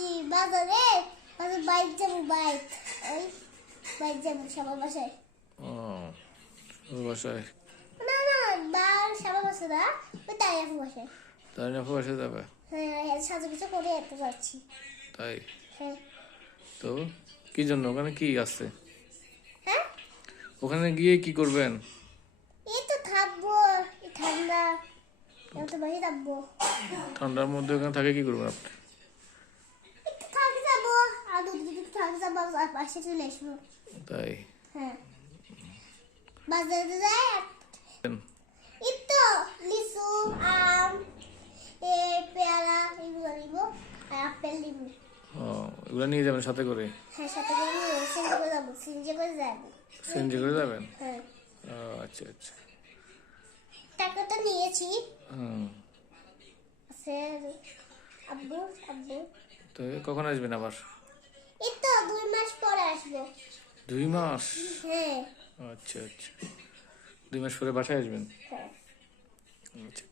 যাচ্ছি বাজারে, বাইক যাবো, বাইক ওই বাইক যাবো সবার বাসায়। ও ওর বাসায়? না না, সবার বাসায় না, ওই তাই আপু বাসায়। তাই না, বাসায় যাবে? হ্যাঁ, সাজুগুজু করে এত যাচ্ছি। তাই? হ্যাঁ। তো কি জন্য ওখানে কি আছে? হ্যাঁ, ওখানে গিয়ে কি করবেন? এই তো থাকবো, এই ঠান্ডা, আমি তো বাড়ি থাকবো। ঠান্ডার মধ্যে ওখানে থাকে কি করবেন আপনি? একটু থাকতে যাবো, আর দুদিন থাকতে যাবো, আর পাশে চলে আসবো। তাই? হ্যাঁ, বাজারে যাই, এই তো লিচু, আম, পেয়ারা এগুলো নিব, আর আপেল নিব। ও, এগুলো নিয়ে যাবেন সাথে করে? হ্যাঁ, সাথে করে নিয়ে সিনজে করে যাবো, সিনজে করে যাবো। সিএনজি করে যাবেন? হ্যাঁ, ও আচ্ছা আচ্ছা। টাকাটা নিয়েছি, হুম। আছে আব্বু আব্বু। তো কখন আসবেন আবার? এই তো 2 মাস পরে আসবো। 2 মাস? হ্যাঁ। আচ্ছা আচ্ছা, 2 মাস পরে বাসায় আসবেন? হ্যাঁ। আচ্ছা।